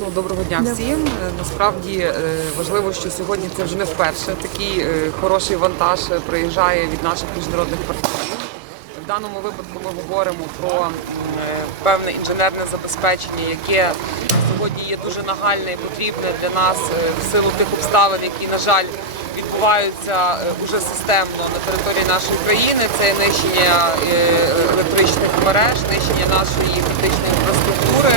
Ну, доброго дня всім. Е, Насправді е, важливо, що сьогодні це вже не вперше. Такий е, хороший вантаж приїжджає від наших міжнародних партнерів. В даному випадку ми говоримо про певне інженерне забезпечення, яке сьогодні є дуже нагальне і потрібне для нас в силу тих обставин, які, на жаль, відбуваються уже системно на території нашої країни. Це нищення електричних мереж, нищення нашої критичної інфраструктури.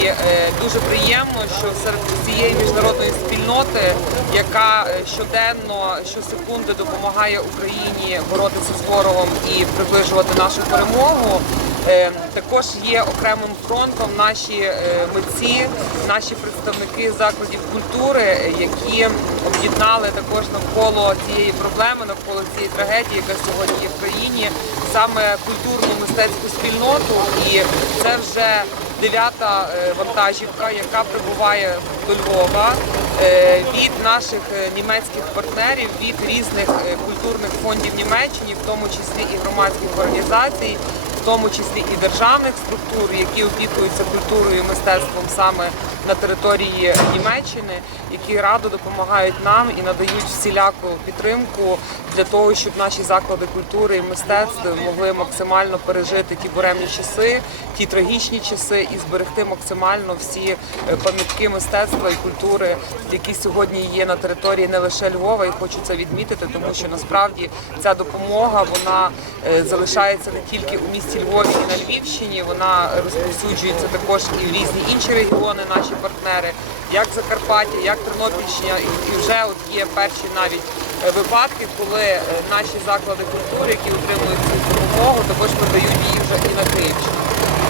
І е, дуже приємно, що серед цієї міжнародної спільноти, яка е, щоденно, щосекунди допомагає Україні боротися з ворогом і приближувати нашу перемогу. е, Також є окремим фронтом наші митці, наші представники закладів культури, які об'єднали також навколо цієї проблеми, навколо цієї трагедії, яка сьогодні є в країні, саме культурну мистецьку спільноту. І це вже дев'ята е, вантажівка, яка прибуває до Львова е, від наших е, німецьких партнерів, від різних культурних фондів Німеччини, в тому числі і громадських організацій, тому числі і державних структур, які опікуються культурою і мистецтвом саме на території Німеччини, які радо допомагають нам і надають всіляку підтримку для того, щоб наші заклади культури і мистецтв могли максимально пережити ті буремні часи, ті трагічні часи і зберегти максимально всі е, пам'ятки мистецтва і культури, які сьогодні є на території не лише Львова, і хочу це відмітити, тому що насправді ця допомога вона е, залишається не тільки у місті Львові і на Львівщині, вона розповсюджується також і в різні інші регіони, наші партнери, як Закарпаття, як Тернопільщина, і вже от є перші навіть випадки, коли е, наші заклади культури, які отримують цю допомогу, також передають її вже і на Київщину.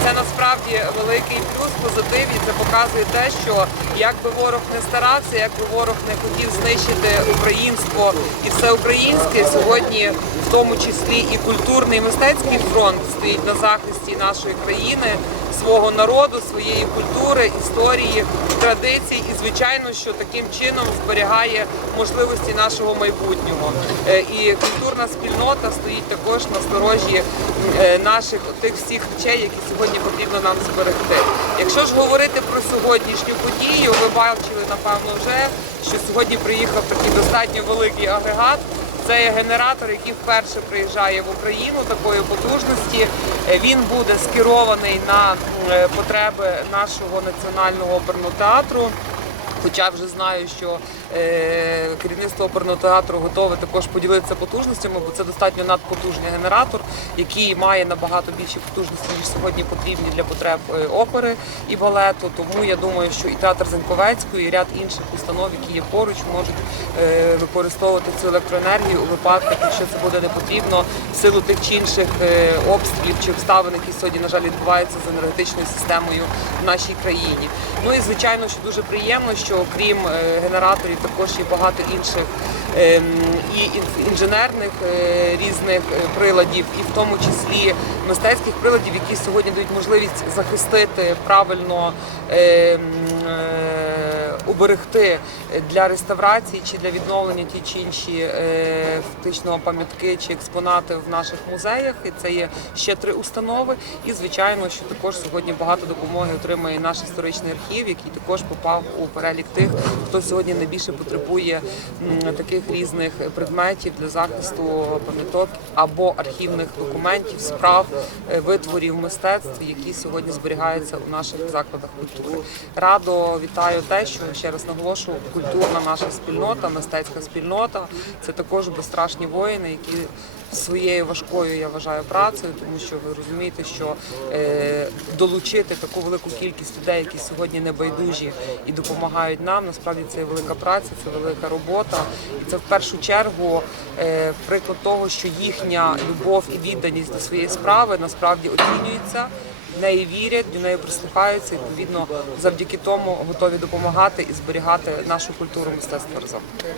Це насправді великий плюс, позитив, і це показує те, що як би ворог не старався, як би ворог не хотів знищити українство і все українське, сьогодні в тому числі і культурний і мистецький фронт стоїть на захисті нашої країни, свого народу, своєї культури, історії, традицій, і звичайно, що таким чином зберігає можливості нашого майбутнього. Е, І культурна спільнота стоїть також на сторожі е, наших тих всіх речей, які сьогодні потрібно нам зберегти. Якщо ж говорити про сьогоднішню подію, ви бачили напевно вже, що сьогодні приїхав такий достатньо великий агрегат. Це є генератор, який вперше приїжджає в Україну такої потужності. Е, Він буде скерований на е, потреби нашого національного оперного театру. Хоча вже знаю, що керівництво оперного театру готове також поділитися потужностями, бо це достатньо надпотужний генератор, який має набагато більші потужності, ніж сьогодні потрібні для потреб е, опери і балету. Тому я думаю, що і театр Заньковецької, і ряд інших установ, які є поруч, можуть е, використовувати цю електроенергію у випадках, якщо це буде не потрібно, в силу тих чи інших е, обстрілів чи обставин, які сьогодні, на жаль, відбуваються з енергетичною системою в нашій країні. Ну і звичайно, що дуже приємно, що окрім е, генераторів також і багато інших ем, і інженерних е, різних е, приладів, і в тому числі мистецьких приладів, які сьогодні дають можливість захистити правильно. Уберегти для реставрації чи для відновлення ті чи інші е, фактично пам'ятки чи експонати в наших музеях. І це є ще три установи. І звичайно, що також сьогодні багато допомоги отримує наш історичний архів, який також попав у перелік тих, хто сьогодні найбільше потребує таких різних предметів для захисту пам'яток або архівних документів, справ, е, витворів мистецтв, які сьогодні зберігаються у наших закладах культури. Радо вітаю те, що ще раз наголошую, культурна наша спільнота, мистецька спільнота це також безстрашні воїни, які своєю важкою я вважаю працею, тому що ви розумієте, що е, долучити таку велику кількість людей, які сьогодні не байдужі і допомагають нам. Насправді це велика праця, це велика робота, і це в першу чергу е, приклад того, що їхня любов і відданість до своєї справи насправді оцінюється. Неї вірять, до неї прислухаються, і, відповідно, завдяки тому готові допомагати і зберігати нашу культуру мистецтва разом.